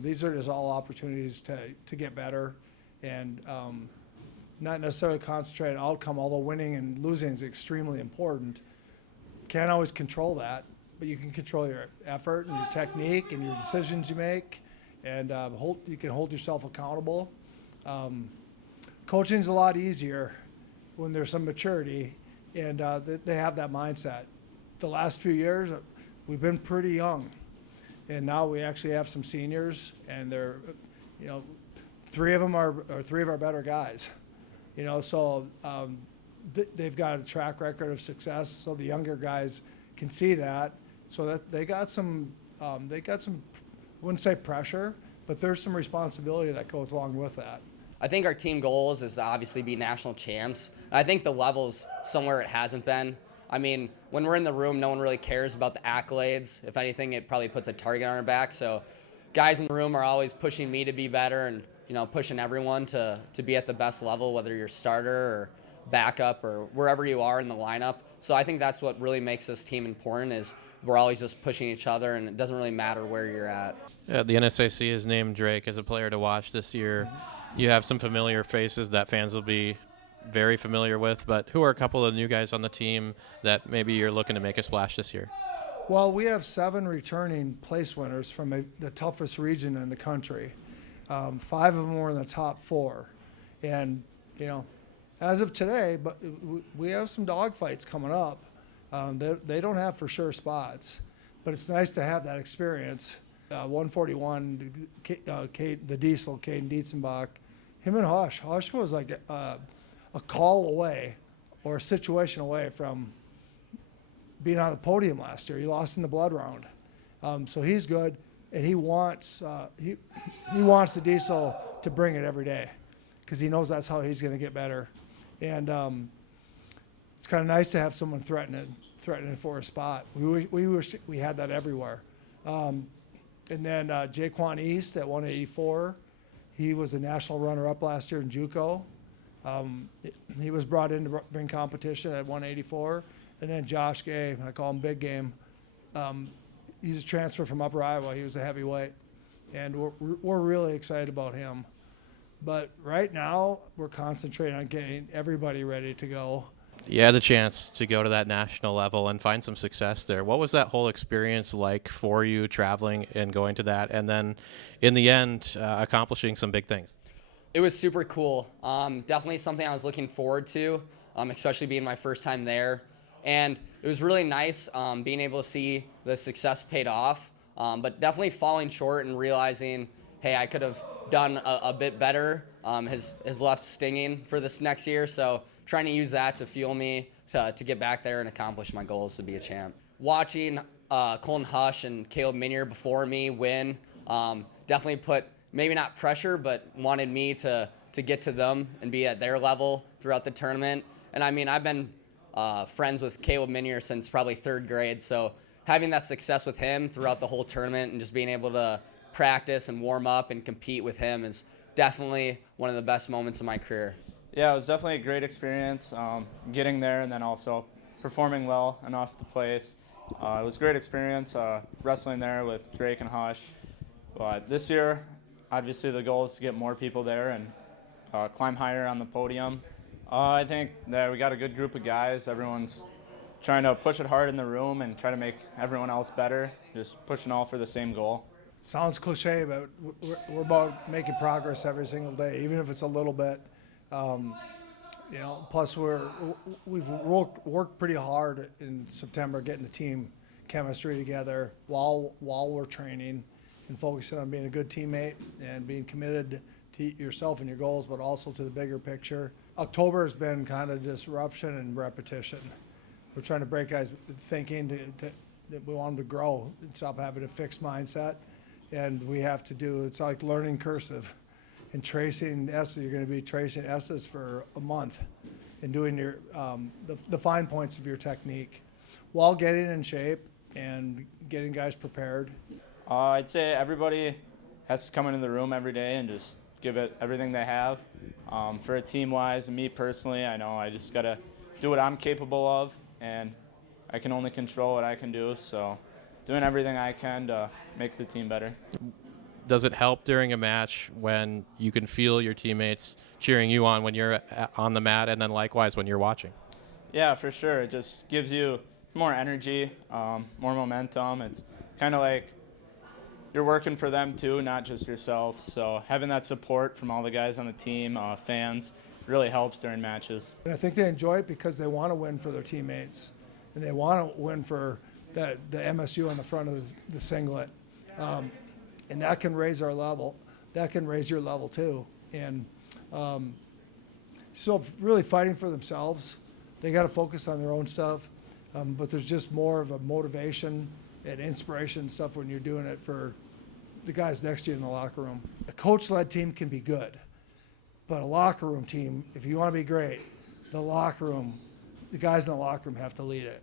These are just all opportunities to get better and not necessarily concentrate on outcome, although winning and losing is extremely important. Can't always control that, but you can control your effort and your technique and your decisions you make, and you can hold yourself accountable. Coaching's a lot easier when there's some maturity, and they have that mindset. The last few years, we've been pretty young, and now we actually have some seniors, and they're, three of our better guys. So they've got a track record of success, so the younger guys can see that. So that they got some, I wouldn't say pressure, but there's some responsibility that goes along with that. I think our team goals is to obviously be national champs. I think the level's somewhere it hasn't been. I mean, when we're in the room, no one really cares about the accolades. If anything, it probably puts a target on our back. So guys in the room are always pushing me to be better and, pushing everyone to be at the best level, whether you're starter or backup or wherever you are in the lineup. So I think that's what really makes this team important is we're always just pushing each other, and it doesn't really matter where you're at. Yeah, the NSAC has named Drake as a player to watch this year. You have some familiar faces that fans will be very familiar with, but who are a couple of new guys on the team that maybe you're looking to make a splash this year? Well, we have 7 returning place winners from the toughest region in the country. 5 of them were in the top 4. And, as of today, but we have some dogfights coming up. They don't have for sure spots, but it's nice to have that experience. 141, the Diesel, Caden Dietzenbach, him and Hush. Hush was like a call away or a situation away from being on the podium last year. He lost in the blood round. So he's good, and he wants the Diesel to bring it every day because he knows that's how he's going to get better. And it's kind of nice to have someone threatening for a spot. We wish we had that everywhere. And then Jaquan East at 184, he was a national runner-up last year in JUCO. He was brought in to bring competition at 184. And then Josh Gay, I call him Big Game. He's a transfer from Upper Iowa. He was a heavyweight. And we're really excited about him. But right now, we're concentrating on getting everybody ready to go. You had the chance to go to that national level and find some success there. What was that whole experience like for you traveling and going to that, and then in the end accomplishing some big things? It was super cool. Definitely something I was looking forward to, especially being my first time there. And it was really nice being able to see the success paid off, but definitely falling short and realizing, hey, I could have done a bit better has left stinging for this next year. So trying to use that to fuel me to get back there and accomplish my goals to be a champ. Watching Colin Hush and Caleb Meunier before me win definitely put maybe not pressure, but wanted me to get to them and be at their level throughout the tournament. And I mean, I've been friends with Caleb Meunier since probably 3rd grade, so having that success with him throughout the whole tournament and just being able to practice and warm up and compete with him is definitely one of the best moments of my career. Yeah, it was definitely a great experience getting there and then also performing well enough to place. It was a great experience wrestling there with Drake and Hush. But this year, obviously the goal is to get more people there and climb higher on the podium. I think that we got a good group of guys. Everyone's trying to push it hard in the room and try to make everyone else better, just pushing all for the same goal. Sounds cliche, but we're about making progress every single day, even if it's a little bit. Plus we've worked pretty hard in September getting the team chemistry together while we're training and focusing on being a good teammate and being committed to yourself and your goals, but also to the bigger picture. October has been kind of disruption and repetition. We're trying to break guys' thinking that we want them to grow and stop having a fixed mindset. And we have to it's like learning cursive and tracing S's. You're going to be tracing S's for a month and doing your the fine points of your technique while getting in shape and getting guys prepared. I'd say everybody has to come into the room every day and just give it everything they have. For a team-wise, and me personally, I know I just got to do what I'm capable of, and I can only control what I can do, so doing everything I can to make the team better. does it help during a match when you can feel your teammates cheering you on when you're on the mat, and then likewise when you're watching? Yeah, for sure. It just gives you more energy, more momentum. It's kind of like you're working for them too, not just yourself. So having that support from all the guys on the team, fans, really helps during matches. And I think they enjoy it because they want to win for their teammates, and they want to win for the MSU on the front of the singlet. And that can raise our level. That can raise your level too. And so really fighting for themselves. They got to focus on their own stuff. But there's just more of a motivation and inspiration stuff when you're doing it for the guys next to you in the locker room. A coach-led team can be good, but a locker room team, if you want to be great, the guys in the locker room have to lead it.